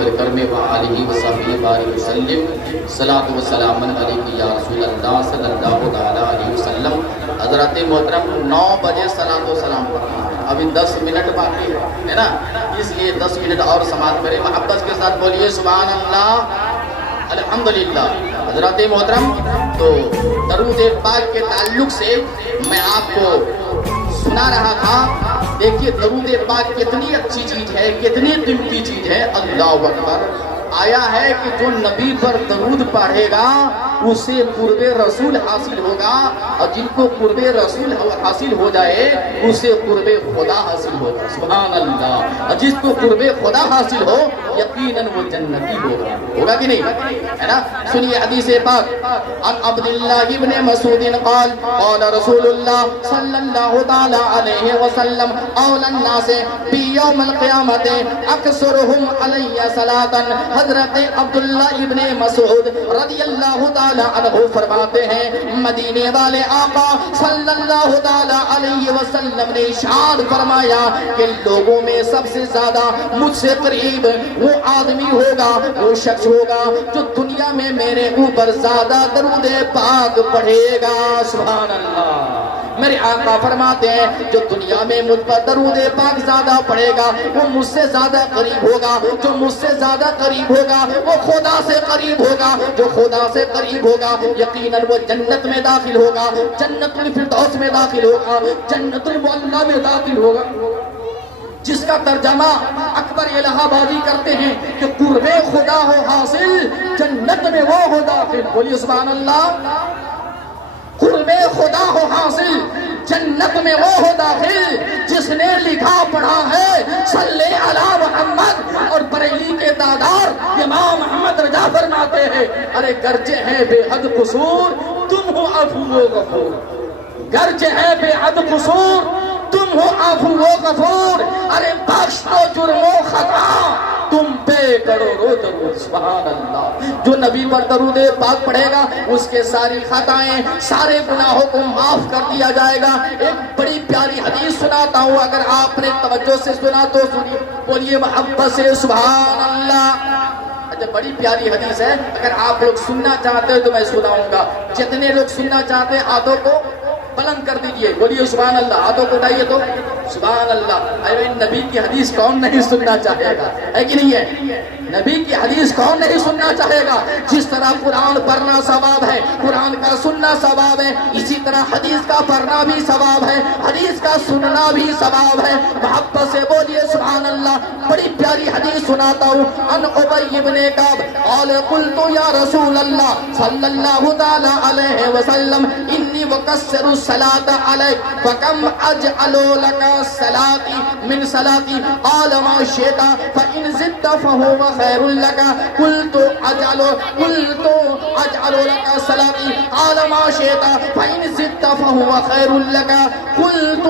الکرم وآلہ وصحبہ بارک وسلم صلاۃ و سلام علیک یا رسول اللہ صلی اللہ تعالیٰ علیہ وسلم۔ حضرت محترم 9 بجے صلاۃ و سلام پڑھنا ہے، ابھی 10 منٹ باقی ہے نا، اس لیے 10 منٹ اور سماعت کریں، محبت کے ساتھ بولیے سبحان اللہ الحمدللہ۔ حضرت محترم، تو درود پاک کے تعلق سے میں آپ کو سنا رہا تھا، دیکھیے درود پاک کتنی اچھی چیز ہے، کتنی قیمتی چیز ہے۔ اللہ اکبر، آیا ہے کہ جو نبی پر درود پڑھے گا اسے قرب رسول حاصل ہوگا، اور جن کو قرب رسول حاصل ہو جائے اسے قرب خدا حاصل ہوگا۔ سبحان اللہ، اور جس کو قرب خدا حاصل ہو یقیناً وہ جنتی ہوگا، ہوگا کہ نہیں، ہے نا۔ سنیے حدیث پاک، عن عبداللہ ابن مسعود قال قال رسول اللہ صلی اللہ تعالی علیہ وسلم اول الناس فی یوم القیامت اکثرهم علی صلاۃ۔ حضرت عبداللہ ابن مسعود رضی اللہ تعالی عنہ فرماتے ہیں، مدینے والے آقا صلی اللہ تعالی علیہ وسلم نے ارشاد فرمایا کہ لوگوں میں سب سے زیادہ مجھ سے قریب وہ آدمی ہوگا، وہ شخص ہوگا جو دنیا میں میرے اوپر زیادہ درود پاک پڑھے گا۔ سبحان اللہ، میرے آقا فرماتے ہیں جو دنیا میں مجھ پر درود پاک زیادہ پڑھے گا وہ مجھ سے زیادہ قریب ہوگا، جو مجھ سے زیادہ قریب ہوگا وہ خدا سے قریب ہوگا، جو خدا سے قریب ہوگا یقیناً وہ جنت میں داخل ہوگا، جنت الفردوس میں داخل ہوگا، جنت المعلی میں داخل ہوگا، جس کا ترجمہ اکبر الہ آبادی کرتے ہیں کہ قرب خدا ہو حاصل جنت میں وہ ہو داخل۔ بولیے سبحان اللہ، قرب خدا ہو حاصل جنت میں وہ ہو داخل جس نے لکھا پڑھا ہے صلی علی محمد، اور بریلی کے دادار امام محمد رضا فرماتے ہیں ارے گرچہ ہے بے حد قصور تم ہو عفو و غفور، گرچہ ہے بے حد قصور تم ہو عفو و غفور، ارے بخش دو جرم و خطا تم پہ کرو رو درود۔ سبحان اللہ، جو نبی پر درود پاک پڑھے گا اس کے ساری خطائیں سارے گناہوں کو معاف کر دیا جائے گا۔ ایک بڑی پیاری حدیث سناتا ہوں، اگر آپ نے توجہ سے سنا تو سنیے، بولیے محبت سے سبحان اللہ۔ اچھا، بڑی پیاری حدیث ہے، اگر آپ لوگ سننا چاہتے ہیں تو میں سناؤں گا، جتنے لوگ سننا چاہتے ہیں ہاتھوں کو بلند کر دیجئے، بولیے سبحان اللہ، ہاتھوں کو اٹھائیے تو سبحان اللہ۔ اے نبی کی حدیث کون نہیں سننا چاہے گا، ہے کہ نہیں ہے؟ نبی کی حدیث کون نہیں سننا چاہے گا؟ جس طرح قرآن پڑھنا ثواب ہے، قرآن کا سننا ثواب ہے، اسی طرح حدیث کا پڑھنا بھی ثواب ہے، حدیث کا سننا بھی ثواب ہے۔ محبت سے بولیے سبحان اللہ۔ بڑی پیاری حدیث سناتا ہوں، ان ابی بن کعب قال قلت یا رسول اللہ صلی اللہ تعالی علیہ وسلم انی وکسر الصلاۃ علیک فکم اجعل لک صلاتی من صلاتی قال ما شئت فان زدت فهو خیر لک قلت اجعل لک صلاتی قال ما شئت فان زدت فهو خیر لک قلت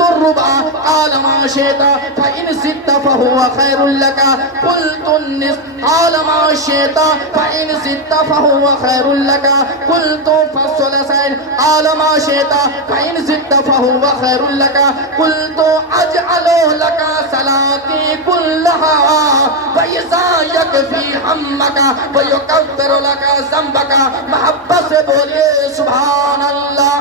الربع قال ما شئت فان زدت فهو خیر لک قلت النصف قال ما شئت فان زدت فهو خیر لک قلت فالثلثين قال ما شئت فان زدت فهو خیر لک قلت اجعل لك صلاتي كلها فإذا يكفي همك ويكفر لك ذنبك۔ محبت سے بولیے سبحان اللہ۔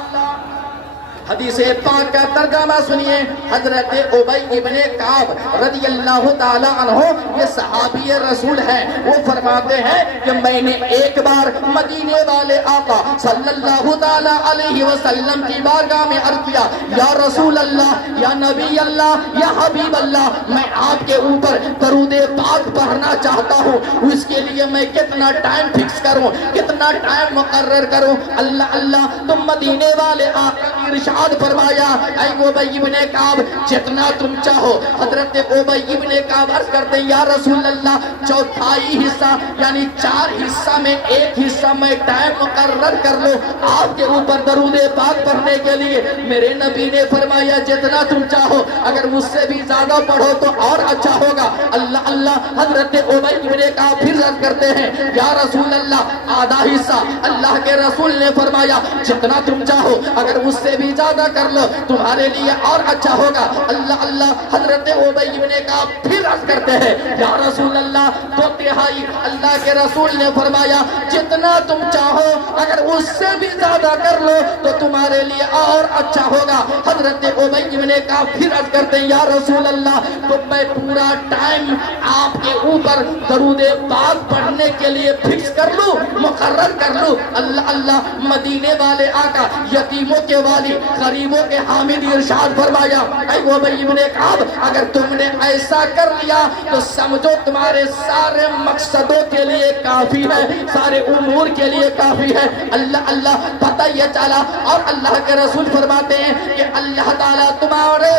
حدیث پاک کا ترجمہ سنیے، حضرت ابی ابن کعب رضی اللہ تعالی عنہ یہ صحابی رسول ہیں، وہ فرماتے ہیں کہ میں نے ایک بار مدینے والے آقا صلی اللہ تعالی علیہ وسلم کی بارگاہ میں عرض کیا، یا رسول اللہ، یا نبی اللہ، یا حبیب اللہ، میں آپ کے اوپر درود پاک پڑھنا چاہتا ہوں، اس کے لیے میں کتنا ٹائم فکس کروں، کتنا ٹائم مقرر کروں؟ اللہ اللہ، تم مدینے والے آقا کی ارشاد فرمایا، اے ابی ابن کعب جتنا تم چاہو۔ حضرت ابی ابن کعب عرض کرتے ہیں، یا رسول اللہ، چوتھائی حصہ یعنی 4 حصہ میں 1 حصہ میں ٹائم مقرر کر لو آپ کے اوپر درود پاک پڑھنے کے لیے۔ میرے نبی نے فرمایا جتنا تم چاہو، اگر مجھ سے بھی زیادہ پڑھو تو اور اچھا ہوگا۔ اللہ اللہ، حضرت ابی ابن کعب پھر عرض کرتے ہیں، یا رسول اللہ، آدھا حصہ۔ اللہ کے رسول نے فرمایا جتنا تم چاہو، اگر مجھ سے بھی زیادہ زیادہ کر لو تمہارے لیے اور اچھا ہوگا۔ اللہ اللہ۔ حضرت ابی بن کعب پھر عرض کرتے ہیں یا رسول اللہ 2/3۔ اللہ کے رسول نے فرمایا جتنا تم چاہو اگر اس سے بھی زیادہ کر لو تو تمہارے لیے اور اچھا ہوگا۔ حضرت ابی بن کعب پھر عرض کرتے ہیں یا رسول اللہ تو میں پورا ٹائم آپ کے اوپر درود پاک پڑھنے کے لیے فکس کر لوں، مقرر کر لوں۔ اللہ اللہ۔ مدینے والے آقا یتیموں کے والی غریبوں کے حامد ارشاد فرمایا اے ابی بن کعب اگر تم نے ایسا کر لیا تو سمجھو تمہارے سارے مقصدوں کے لیے کافی ہے، سارے امور کے لیے کافی ہے۔ اللہ اللہ۔ پتہ یہ چلا اور اللہ کے رسول فرماتے ہیں کہ اللہ تعالیٰ تمہارے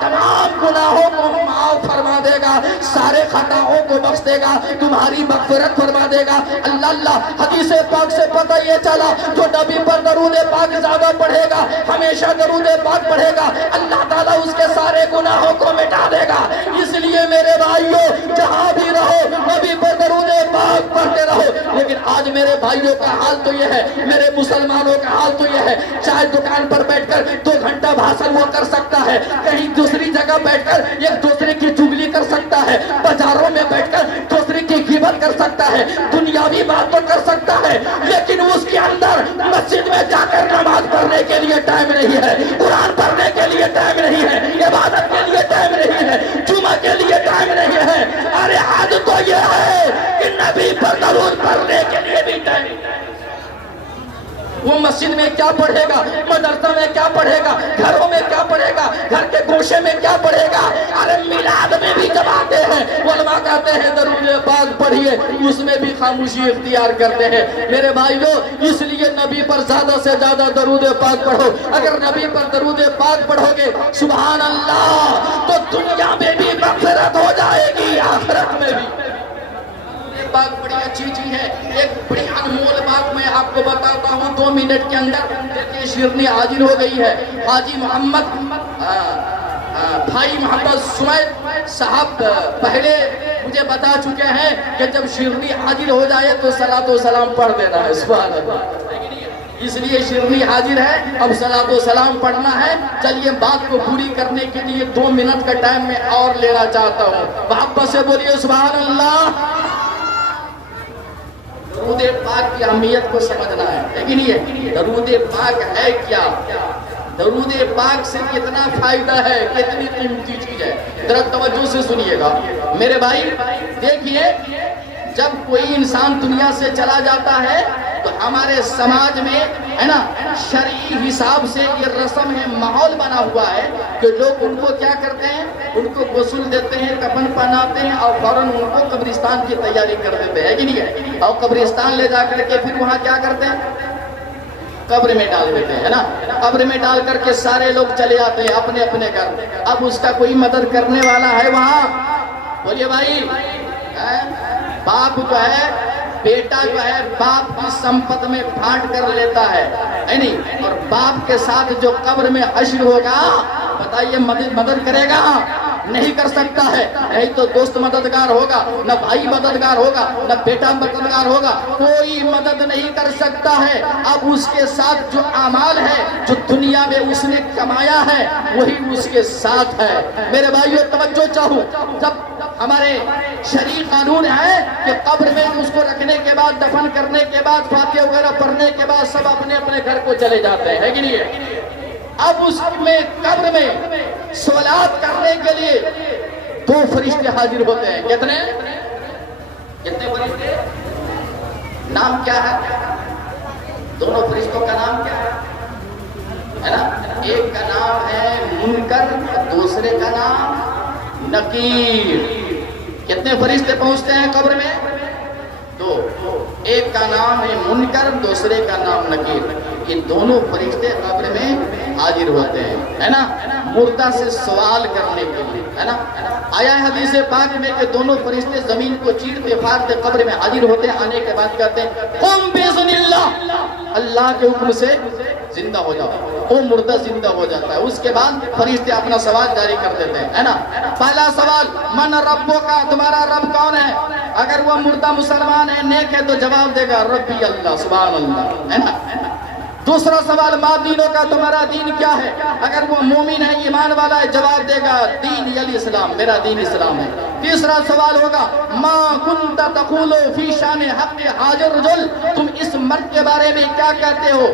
تمام گناہوں کو معاف فرما دے گا، سارے خطاؤں کو بخش دے گا، تمہاری مغفرت فرما دے گا۔ اللہ اللہ۔ حدیث پاک سے پتہ یہ چلا جو نبی پر درود پاک زیادہ پڑھے گا، ہمیشہ درود پاک پڑھے گا، اللہ تعالیٰ اس کے سارے گناہوں کو مٹا دے گا۔ اس لیے میرے بھائیوں جہاں بھی رہو نبی پر درود پاک پڑھتے رہو۔ لیکن آج میرے بھائیوں کا حال تو یہ ہے، میرے مسلمانوں کا حال تو یہ ہے، چائے دکان پر بیٹھ کر 2 گھنٹہ بھاشن وہ کر سکتا ہے، کہیں دوسری جگہ بیٹھ کر ایک دوسرے کی چگلی کر سکتا ہے، بازاروں میں بیٹھ کر دوسرے کی غیبت کر سکتا ہے، دنیاوی باتوں کر سکتا ہے، لیکن اس کے اندر مسجد میں جا کر نماز پڑھنے کے لیے ٹائم نہیں ہے، قرآن پڑھنے کے لیے ٹائم نہیں ہے، عبادت کے لیے ٹائم نہیں ہے، جمعہ کے لیے ٹائم نہیں ہے۔ ارے آج تو یہ ہے کہ نبی پر درود پڑھنے کے لیے بھی ٹائم نہیں ہے۔ وہ مسجد میں کیا پڑھے گا، مدرسہ میں کیا پڑھے گا، گھروں میں کیا پڑھے گا، گھر کے گوشے میں کیا پڑھے گا۔ ارے میلاد میں بھی جب آتے ہیں علماء کہتے ہیں درود پاک پڑھیے، اس میں بھی خاموشی اختیار کرتے ہیں۔ میرے بھائیوں اس لیے نبی پر زیادہ سے زیادہ درود پاک پڑھو۔ اگر نبی پر درود پاک پڑھو گے سبحان اللہ تو دنیا میں بھی مغفرت ہو جائے گی، آخرت میں بھی۔ بات بڑی اچھی چیز ہے، ایک بڑی انمول بات میں آپ کو بتاتا ہوں 2 منٹ کے اندر۔ دیکھیں شیرنی حاضر ہو گئی ہے، حاجی محمد بھائی محمد سمیت صاحب پہلے مجھے بتا چکے ہیں کہ جب شیرنی حاضر ہو جائے تو صلاۃ و سلام پڑھ دینا ہے، سبحان اللہ۔ اس لیے شیرنی حاضر ہے، اب صلاۃ و سلام پڑھنا ہے۔ چلیے بات کو پوری کرنے کے لیے 2 منٹ کا ٹائم میں اور لینا چاہتا ہوں، محبت سے بولیے سبحان اللہ۔ درود پاک کی اہمیت کو سمجھنا ہے، لیکن یہ درود پاک ہے کیا، درود پاک سے کتنا فائدہ ہے، کتنی قیمتی چیز ہے، ذرا توجہ سے سنیے گا میرے بھائی۔ دیکھیے جب کوئی انسان دنیا سے چلا جاتا ہے تو ہمارے سماج میں ہے نا شرعی حساب سے یہ رسم ہے، ماحول بنا ہوا ہے کہ لوگ ان کو کیا کرتے ہیں، ان کو غسل دیتے ہیں، کفن پہناتے ہیں اور فوراً ان کو قبرستان کی تیاری کر دیتے ہیں کہ نہیں ہے، اور قبرستان لے جا کر کے پھر وہاں کیا کرتے ہیں، قبر میں ڈال دیتے ہیں نا، قبر میں ڈال کر کے سارے لوگ چلے آتے ہیں اپنے اپنے گھر۔ اب اس کا کوئی مدد کرنے والا ہے وہاں؟ بولیے بھائی۔ باپ جو ہے، بیٹا جو ہے باپ کی سمپت میں بانٹ کر لیتا ہے نہیں، اور باپ کے ساتھ جو قبر میں حشر ہوگا بتائیے مدد کرے گا؟ نہیں کر سکتا ہے، نہیں تو دوست مددگار ہوگا، نہ بھائی مددگار ہوگا، نہ بیٹا مددگار ہوگا، کوئی مدد نہیں کر سکتا ہے۔ اب اس کے ساتھ جو اعمال ہے جو دنیا میں اس نے کمایا ہے وہی اس کے ساتھ ہے۔ میرے بھائیوں توجہ چاہوں، جب ہمارے شرعی قانون ہے کہ قبر میں اس کو رکھنے کے بعد، دفن کرنے کے بعد، فاتحہ وغیرہ پڑھنے کے بعد سب اپنے اپنے گھر کو چلے جاتے ہیں کہ نہیں؟ اب اس میں قبر میں سوالات کرنے کے لیے 2 فرشتے حاضر ہوتے ہیں۔ کتنے فرشتے؟ نام کیا ہے دونوں فرشتوں کا؟ نام کیا ہے نا؟ ایک کا نام ہے منکر، دوسرے کا نام نکیر۔ کتنے فرشتے پہنچتے ہیں قبر میں؟ 2۔ ایک کا نام ہے منکر، دوسرے کا نام نکیر۔ یہ دونوں فرشتے قبر میں حاضر ہوتے ہیں ہے نا، مردہ سے سوال کرنے کے لیے ہے نا۔ آیا ہے حدیث پاک میں کہ دونوں فرشتے زمین کو چیرتے پھاڑتے قبر میں حاضر ہوتے ہیں، آنے کے بعد کہتے ہیں قم بإذن اللہ، اللہ کے حکم سے زندہ ہو جاتا ہے، وہ مردہ زندہ ہو جاتا ہے۔ اس کے بعد فرشتے اپنا سوال جاری کر دیتے ہیں ہے نا۔ پہلا سوال من ربو کا، تمہارا رب کون ہے؟ اگر وہ مردہ مسلمان ہے، نیک ہے تو جواب دے گا ربی اللہ، سبحان اللہ ہے نا۔ دوسرا سوال ما دینوں کا، تمہارا دین کیا ہے؟ اگر وہ مومن ہے، ایمان والا ہے، جواب دے گا دین یلی اسلام، میرا دین اسلام ہے۔ تیسرا سوال ہوگا ما کنت تقول فی شان حق حاضر رجل، تم اس مرد کے بارے میں کیا کہتے ہو؟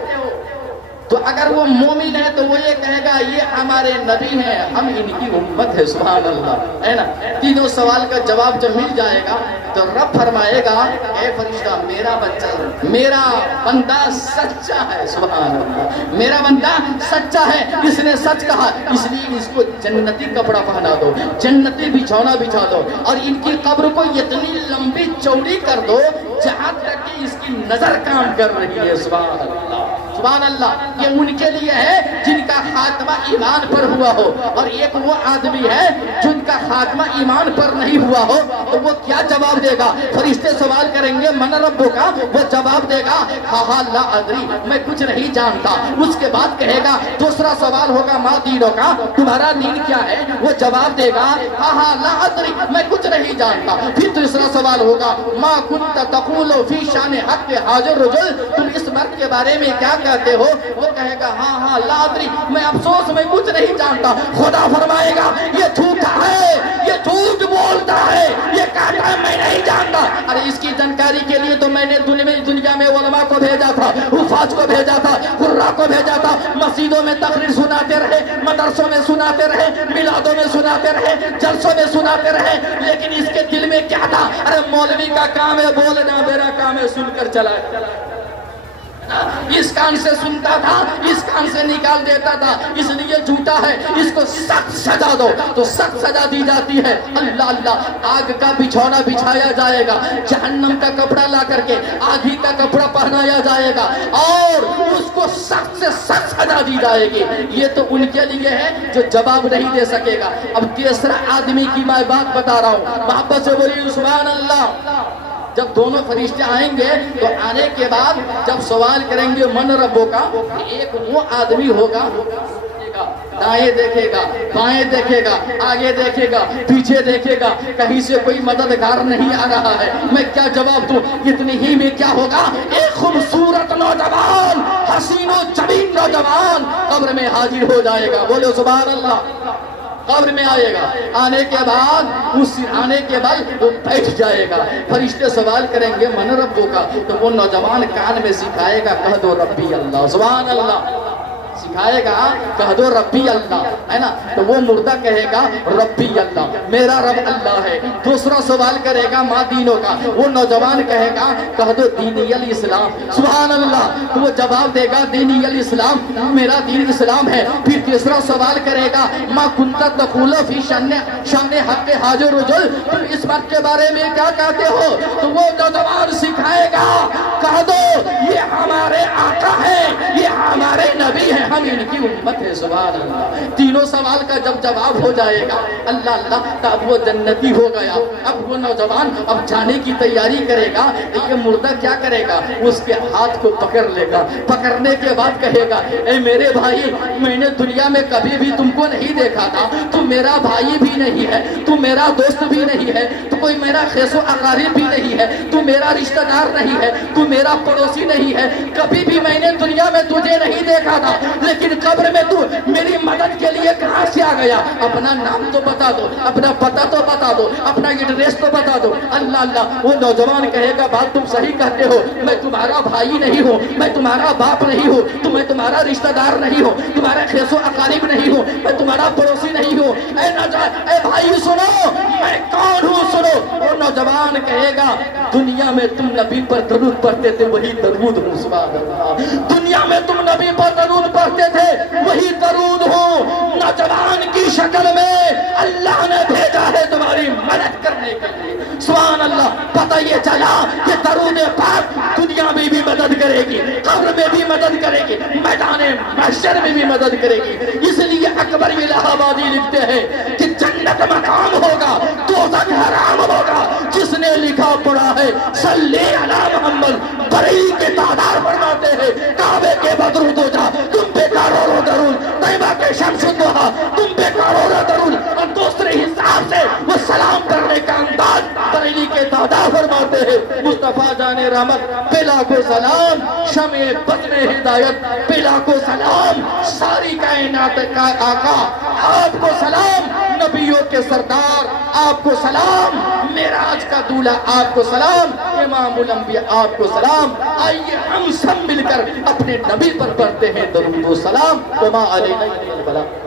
تو اگر وہ مومن ہے تو وہ یہ کہے گا یہ ہمارے نبی ہیں، ہم ان کی امت ہے، سبحان اللہ، ہے نا۔ تینوں سوال کا جواب جب مل جائے گا تو رب فرمائے گا اے فرشتہ میرا بچہ، میرا بندہ سچا ہے، سبحان اللہ، میرا بندہ سچا ہے، اس نے سچ کہا، اس لیے اس کو جنتی کپڑا پہنا دو، جنتی بچھونا بچھا دو، اور ان کی قبر کو اتنی لمبی چوڑی کر دو جہاں تک کہ اس کی نظر کام کر رہی ہے، سبحان اللہ، سبحان اللہ۔ یہ ان کے لیے ہے جن کا خاتمہ ایمان پر ہوا ہو، اور ایک وہ آدمی ہے جن کا خاتمہ ایمان پر نہیں ہوا ہو، تو وہ کیا جواب دے گا؟ فرشتے سوال کریں گے من ربو کا، وہ جواب دے گا ہاں لا ادری، میں کچھ نہیں جانتا۔ اس کے بعد کہے گا دوسرا سوال ہوگا ما دینوں کا، تمہارا دین کیا ہے؟ وہ جواب دے گا ہاں لا ادری، میں کچھ نہیں جانتا۔ پھر تیسرا سوال ہوگا ما کنت تقول فی شان حق حاضر رجل، تم اس مرد کے بارے میں کیا کہتے ہو؟ وہ کہے گا ہاں لا ادری، میں افسوس میں کچھ نہیں جانتا۔ خدا فرمائے گا یہ جھوٹا ہے، یہ جھوٹ بولتا ہے، یہ کہتا ہے میں نہیں جانتا۔ ارے اس کی جانکاری کے لیے تو میں نے دنیا میں علماء کو بھیجا تھا، حفاظ کو بھیجا تھا، قراء کو بھیجا تھا، مسجدوں میں تقریر سناتے رہے، مدرسوں میں سناتے رہے، میلادوں میں سناتے رہے، جلسوں میں سناتے رہے، لیکن اس کے دل میں کیا تھا؟ ارے مولوی کا کام ہے بولنا، میرا کام ہے سن کر چلا۔ اس کان سے سنتا تھا، اس کان سے نکال دیتا تھا، اس لیے جھوٹا ہے، اس کو سخت سزا دو، تو سخت سزا دی جاتی ہے۔ اللہ اللہ، آگ کا بچھونا بچھایا جائے گا، جہنم کا کپڑا لا کر کے آگی کا کپڑا پہنایا جائے گا، اور اس کو سخت سے سخت سزا دی جائے گی۔ یہ تو ان کے لیے ہے جو جواب نہیں دے سکے گا۔ اب تیسرا آدمی کی میں بات بتا رہا ہوں، محبت سے بولیے سبحان اللہ۔ جب دونوں فرشتے آئیں گے تو آنے کے بعد جب سوال کریں گے من ربوں کا، ایک وہ آدمی ہوگا دائیں دیکھے گا، بائیں دیکھے گا، آگے دیکھے گا، پیچھے دیکھے گا، کہیں سے کوئی مددگار نہیں آ رہا ہے، میں کیا جواب دوں؟ اتنی ہی میں کیا ہوگا؟ ایک خوبصورت نوجوان، حسین و جمیل نوجوان قبر میں حاضر ہو جائے گا، بولو سبحان اللہ۔ قبر میں آئے گا، آنے کے بعد وہ بیٹھ جائے گا، فرشتے سوال کریں گے من ربوں کا، تو وہ نوجوان کان میں سکھائے گا کہہ دو ربی اللہ، سبحان اللہ، سکھائے گا کہہ دو ربی اللہ، ہے نا؟ تو وہ مردہ کہے گا ربی اللہ، میرا رب اللہ ہے۔ دوسرا سوال کرے گا ما دینوں کا، وہ نوجوان کہے گا کہہ دو دینی الاسلام، سبحان اللہ، تو وہ جواب دے گا دینی الاسلام، میرا دین اسلام ہے۔ پھر تیسرا سوال کرے گا ما کنت تقول فی شان حق حاضر رجل، تم اس بات کے بارے میں کیا کہتے ہو؟ تو وہ نوجوان سکھائے گا کہہ دو یہ ہمارے آقا ہے، یہ ہمارے نبی ہیں، ہم ان کی امت ہے، سبحان اللہ۔ تینوں سوال کا جب جواب ہو جائے گا، اللہ اللہ، تب وہ جنتی ہو گیا۔ اب وہ نوجوان اب جانے کی تیاری کرے گا، یہ مردہ کیا کرے گا؟ اس کے ہاتھ کو پکڑ لے گا، پکڑنے کے بعد کہے گا اے میرے بھائی، میں نے دنیا میں کبھی بھی تم کو نہیں دیکھا تھا، تم میرا بھائی بھی نہیں ہے، تم میرا دوست بھی نہیں ہے، تو کوئی میرا خیس و اقارب بھی نہیں ہے، تو میرا رشتہ دار نہیں ہے، تو میرا پڑوسی نہیں ہے، کبھی بھی میں نے دنیا میں تجھے نہیں دیکھا تھا، لیکن قبر میں تو میری مدد کے لیے کہاں سے آ گیا؟ اپنا نام تو بتا دو، اپنا پتہ تو بتا دو، اپنا ایڈریس تو بتا دو۔ اللہ اللہ، وہ نوجوان کہے گا بات تم صحیح کہتے ہو، میں تمہارا بھائی نہیں ہوں، میں تمہارا باپ نہیں ہوں، تو میں تمہارا رشتہ دار نہیں ہوں، تمہارا خیس و اقارب نہیں ہوں، میں تمہارا پڑوسی نہیں ہوں۔ اے بھائی سنو، میں کون ہوں سنو۔ وہ نوجوان کہے گا دنیا میں تم نبی پر درود پڑھتے تھے، وہی درود ہوں، سبحان اللہ۔ دنیا میں تم نبی پر درود پڑھتے تھے، وہی درود ہوں۔ نوجوان کی شکل میں اللہ نے بھیجا ہے تمہاری مدد کرنے کے لیے، سبحان اللہ۔ پتہ یہ چلا کہ درود پاک دنیا میں بھی مدد کرے گی، قبر میں بھی مدد کرے گی، میدان محشر میں بھی مدد کرے گی۔ اس لیے اکبر الہ آبادی لکھتے ہیں کہ جنت مقام ہوگا، دوزخ حرام ہوگا، جس نے لکھا پڑا ہے صلی علی محمد، بریلی کے تادار فرماتے ہیں کعبے کے بدرود ہو جا، تم پہ کروڑوں درود، طیبہ کے شمس الضحیٰ تم پہ کروڑوں درود، اور دوسرے حساب سے وہ سلام کرنے کا انداز بریلی کے تادار فرماتے پڑھتے ہیں مصطفیٰ جان رحمت پہ لاکھوں سلام، شمع بدن ہدایت پہ لاکھوں سلام، ساری کائنات کا آقا آپ کو سلام، نبیوں کے سردار آپ کو سلام، معراج کا دولہا آپ کو سلام، امام الانبیاء آپ کو سلام۔ آئیے ہم سب مل کر اپنے نبی پر پڑھتے ہیں درود و سلام۔ وما علینا الا البلاغ۔